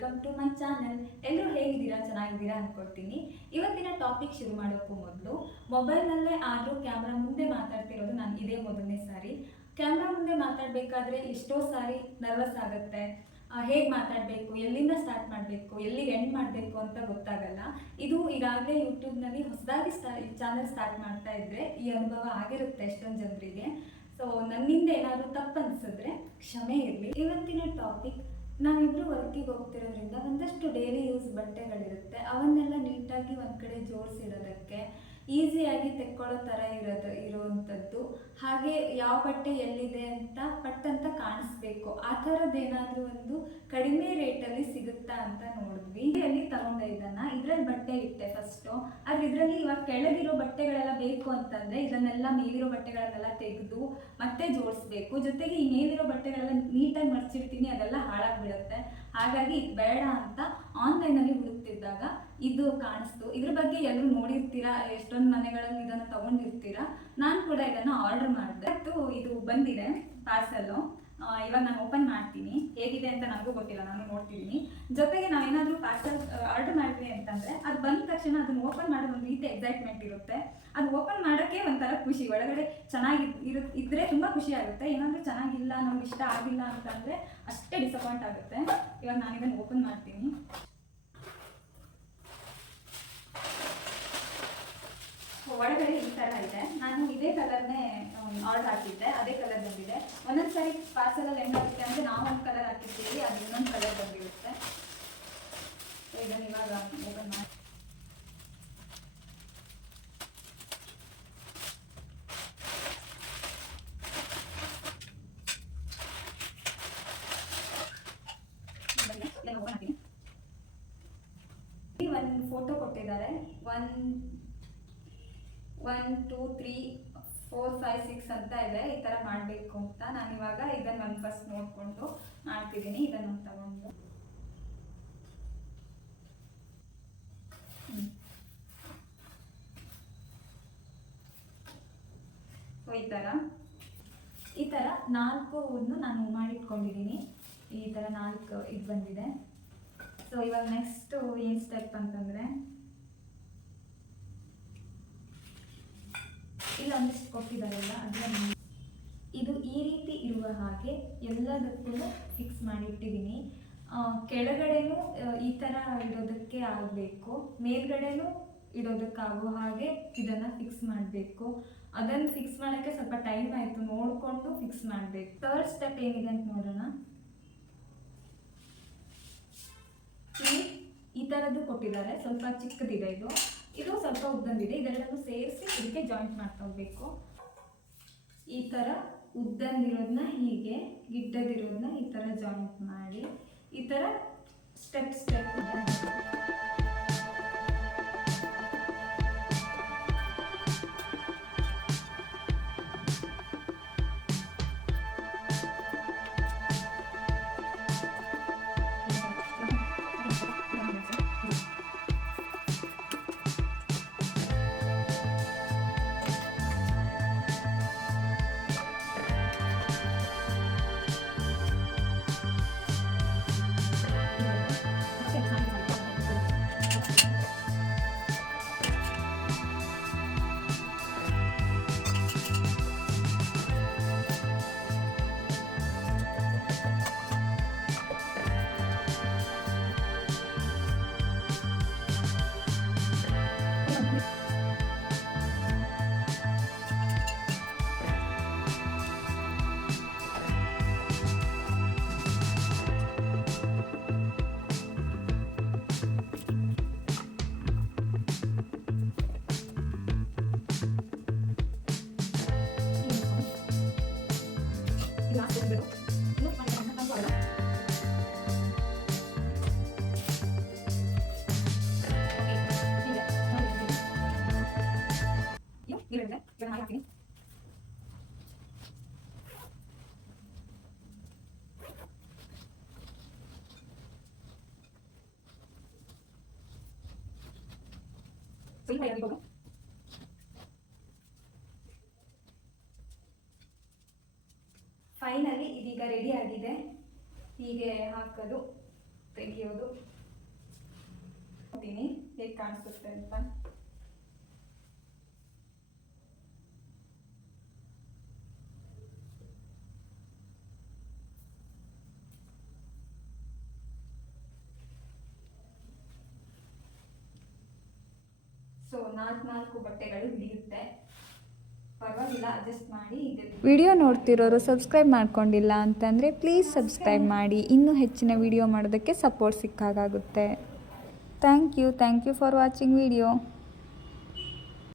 Welcome to my channel. ಎಲ್ಲರೂ ಹೇಗಿದ್ದೀರಾ? ಚೆನ್ನಾಗಿದ್ದೀರಾ ಅಂದ್ಕೊಳ್ತೀನಿ. ಇವತ್ತಿನ ಟಾಪಿಕ್ ಶುರು ಮಾಡೋಕ್ಕೂ ಮೊದಲು, ಮೊಬೈಲ್ನಲ್ಲೇ ಆದರೂ ಕ್ಯಾಮ್ರಾ ಮುಂದೆ ಮಾತಾಡ್ತಿರೋದು ನಾನು ಇದೇ ಮೊದಲನೇ ಸಾರಿ. ಕ್ಯಾಮ್ರಾ ಮುಂದೆ ಮಾತಾಡಬೇಕಾದ್ರೆ ಎಷ್ಟೋ ಸಾರಿ ನರ್ವಸ್ ಆಗುತ್ತೆ. ಹೇಗೆ ಮಾತಾಡಬೇಕು, ಎಲ್ಲಿಂದ ಸ್ಟಾರ್ಟ್ ಮಾಡಬೇಕು, ಎಲ್ಲಿಗೆ ಎಂಡ್ ಮಾಡಬೇಕು ಅಂತ ಗೊತ್ತಾಗಲ್ಲ. ಇದು ಈಗಾಗಲೇ ಯೂಟ್ಯೂಬ್ನಲ್ಲಿ ಹೊಸದಾಗಿ ಚಾನಲ್ ಸ್ಟಾರ್ಟ್ ಮಾಡ್ತಾ ಇದ್ದರೆ ಈ ಅನುಭವ ಆಗಿರುತ್ತೆ ಎಷ್ಟೊಂದು ಜನರಿಗೆ. ಸೊ ನನ್ನಿಂದ ಏನಾದರೂ ತಪ್ಪು ಅನಿಸಿದ್ರೆ ಕ್ಷಮೆ ಇರಲಿ. ಇವತ್ತಿನ ಟಾಪಿಕ್, ನಾವಿಬ್ಬರು ವರ್ಕಿಗೆ ಹೋಗ್ತಿರೋದ್ರಿಂದ ಒಂದಷ್ಟು ಡೈಲಿ ಯೂಸ್ ಬಟ್ಟೆಗಳಿರುತ್ತೆ. ಅವನ್ನೆಲ್ಲ ನೀಟಾಗಿ ಒಂದು ಕಡೆ ಜೋಡಿಸಿಡೋದಕ್ಕೆ, ಈಸಿಯಾಗಿ ತೆಕ್ಕೊಳ್ಳೋ ಥರ ಇರುವಂಥದ್ದು. ಹಾಗೆ ಯಾವ ಬಟ್ಟೆ ಎಲ್ಲಿದೆ ಅಂತ ಪಟ್ಟಂತ ಕಾಣಿಸ್ಬೇಕು, ಆ ಥರದ್ದೇನಾದರೂ ಒಂದು ಕಡಿಮೆ ರೇಟಲ್ಲಿ ಸಿಗುತ್ತಾ ಅಂತ ನೋಡಿದ್ವಿ. ಅಲ್ಲಿ ತಗೊಂಡೆ ಇದರಲ್ಲಿ ಬಟ್ಟೆ ಇಟ್ಟೆ ಫಸ್ಟು. ಆದರೆ ಇದರಲ್ಲಿ ಇವಾಗ ಕೆಳಗಿರೋ ಬಟ್ಟೆಗಳೆಲ್ಲ ಬೇಕು ಅಂತಂದರೆ ಇದನ್ನೆಲ್ಲ ಮೇಲಿರೋ ಬಟ್ಟೆಗಳನ್ನೆಲ್ಲ ತೆಗೆದು ಮತ್ತೆ ಜೋಡಿಸ್ಬೇಕು. ಜೊತೆಗೆ ಈ ಮೇಲಿರೋ ಬಟ್ಟೆಗಳೆಲ್ಲ ನೀಟಾಗಿ ಮರ್ಚಿರ್ತೀನಿ, ಅದೆಲ್ಲ ಹಾಳಾಗ್ಬಿಡುತ್ತೆ. ಹಾಗಾಗಿ ಇದು ಬೇಡ ಅಂತ ಆನ್ಲೈನಲ್ಲಿ ಹುಡುಕ್ತಿದ್ದಾಗ ಇದು ಕಾಣಿಸ್ತು. ಇದ್ರ ಬಗ್ಗೆ ಎಲ್ಲರೂ ನೋಡಿರ್ತೀರಾ, ಎಷ್ಟೊಂದು ಮನೆಗಳಲ್ಲಿ ಇದನ್ನು ತಗೊಂಡಿರ್ತೀರಾ. ನಾನು ಕೂಡ ಇದನ್ನು ಆರ್ಡರ್ ಮಾಡಿದೆ. ಇದು ಬಂದಿದೆ ಪಾರ್ಸೆಲ್ಲು. ಇವಾಗ ನಾನು ಓಪನ್ ಮಾಡ್ತೀನಿ. ಹೇಗಿದೆ ಅಂತ ನನಗೂ ಗೊತ್ತಿಲ್ಲ, ನಾನು ನೋಡ್ತಿದ್ದೀನಿ. ಜೊತೆಗೆ ನಾವೇನಾದರೂ ಪಾರ್ಸೆಲ್ ಆರ್ಡರ್ ಮಾಡಿದ್ವಿ ಅಂತಂದರೆ ಅದು ಬಂದ ತಕ್ಷಣ ಅದನ್ನು ಓಪನ್ ಮಾಡೋದು ಒಂದು ರೀತಿ ಎಕ್ಸೈಟ್ಮೆಂಟ್ ಇರುತ್ತೆ. ಅದು ಓಪನ್ ಮಾಡೋಕ್ಕೆ ಒಂಥರ ಖುಷಿ. ಒಳಗಡೆ ಇದ್ದರೆ ತುಂಬ ಖುಷಿ ಆಗುತ್ತೆ. ಏನಾದರೂ ಚೆನ್ನಾಗಿಲ್ಲ, ನಮ್ಗೆ ಇಷ್ಟ ಆಗಿಲ್ಲ ಅಂತಂದರೆ ಅಷ್ಟೇ ಡಿಸಪಾಯಿಂಟ್ ಆಗುತ್ತೆ. ಇವಾಗ ನಾನು ಇದನ್ನು ಓಪನ್ ಮಾಡ್ತೀನಿ. ಒಳಗಡೆ ಈ ಥರ ಇದೆ. ನಾನು ಇದೇ ಕಲರ್ನೇ ಆರ್ಡರ್ ಹಾಕಿದ್ದೆ, ಅದೇ ಕಲರ್ ಬಂದಿದೆ. ಒಂದೊಂದು ಸಾರಿ ಪಾರ್ಸೆಲಲ್ಲಿ ಹೆಂಗಾಗುತ್ತೆ ಅಂದರೆ ನಾವು ಒಂದು ಕಲರ್ ಹಾಕಿರ್ತೀವಿ, ಅದು ಇನ್ನೊಂದು ಕಲರ್ ಬಂದಿರುತ್ತೆ. ಇದನ್ನು ಇವಾಗ ಓಪನ್ ಮಾಡಿ ಒಂದು ಫೋಟೋ ಕೊಟ್ಟಿದ್ದಾರೆ. 1 2 3 4 5 6 ಅಂತ ಇದೆ. ಈ ಥರ ಮಾಡಬೇಕು ಅಂತ ನಾನು ಇವಾಗ ಇದನ್ನು ಒಂದು ಫಸ್ಟ್ ನೋಡಿಕೊಂಡು ಮಾಡ್ತಿದ್ದೀನಿ. ಇದನ್ನು ತಗೊಂಡು ಸೊ ಈ ಥರ 4 ನಾನು ಮಾಡಿಟ್ಕೊಂಡಿದ್ದೀನಿ. ಈ ಥರ 4 ಇದು ಬಂದಿದೆ. ಸೊ ಇವಾಗ ನೆಕ್ಸ್ಟ್ ಏನು ಸ್ಟೆಪ್ ಅಂತಂದರೆ, ಇಲ್ಲ ಒಂದಿಷ್ಟು ಕೊಟ್ಟಿದ್ದಾರಲ್ಲ ಅದನ್ನು ಇದು ಈ ರೀತಿ ಇರುವ ಹಾಗೆ ಎಲ್ಲದಕ್ಕೂ ಫಿಕ್ಸ್ ಮಾಡಿ ಇಟ್ಟಿದ್ದೀನಿ. ಕೆಳಗಡೆನೂ ಈ ಥರ ಇಡೋದಕ್ಕೆ ಆಗಬೇಕು, ಮೇಲ್ಗಡೆನೂ ಇಡೋದಕ್ಕಾಗೋ ಹಾಗೆ ಇದನ್ನು ಫಿಕ್ಸ್ ಮಾಡಬೇಕು. ಅದನ್ನು ಫಿಕ್ಸ್ ಮಾಡೋಕ್ಕೆ ಸ್ವಲ್ಪ ಟೈಮ್ ಆಯಿತು, ನೋಡಿಕೊಂಡು ಫಿಕ್ಸ್ ಮಾಡಬೇಕು. ಥರ್ಡ್ ಸ್ಟೆಪ್ ಏನಿದೆ ಅಂತ ನೋಡೋಣ. ಈ ಥರದ್ದು ಕೊಟ್ಟಿದ್ದಾರೆ, ಸ್ವಲ್ಪ ಚಿಕ್ಕದಿದೆ. ಇದು ಸ್ವಲ್ಪ ಉದ್ದಂದಿದೆ. ಇದೆಲ್ಲರೂ ಸೇರಿಸಿ ಇದಕ್ಕೆ ಜಾಯಿಂಟ್ ಮಾಡ್ತಾ ಹೋಗ್ಬೇಕು. ಈ ಥರ ಉದ್ದಂದಿರೋದನ್ನ ಹೀಗೆ, ಗಿಡ್ಡದಿರೋದನ್ನ ಈ ಥರ ಜಾಯಿಂಟ್ ಮಾಡಿ ಈ ಥರ ಸ್ಟೆಪ್ ಹಾಕ್ತೀನಿ. ಫೈನಲಿ ಇದೀಗ ರೆಡಿ ಆಗಿದೆ. ಹೀಗೆ ಹಾಕೋದು. ತೆಗೆಯೋದು. ನೋಡ್ತೀನಿ ಹೇಗೆ ಕಾಣಿಸುತ್ತೆ ಅಂತ. ಸೊ 4 ಬಟ್ಟೆಗಳು ಹಿಡಿಯುತ್ತೆ, ಪರವಾಗಿಲ್ಲ, ಅಡ್ಜಸ್ಟ್ ಮಾಡಿ. ವಿಡಿಯೋ ನೋಡ್ತಿರೋರು ಸಬ್ಸ್ಕ್ರೈಬ್ ಮಾಡ್ಕೊಂಡಿಲ್ಲ ಅಂತಂದರೆ ಪ್ಲೀಸ್ ಸಬ್ಸ್ಕ್ರೈಬ್ ಮಾಡಿ, ಇನ್ನೂ ಹೆಚ್ಚಿನ ವಿಡಿಯೋ ಮಾಡೋದಕ್ಕೆ ಸಪೋರ್ಟ್ ಸಿಕ್ಕಾಗುತ್ತೆ. Thank you for watching video.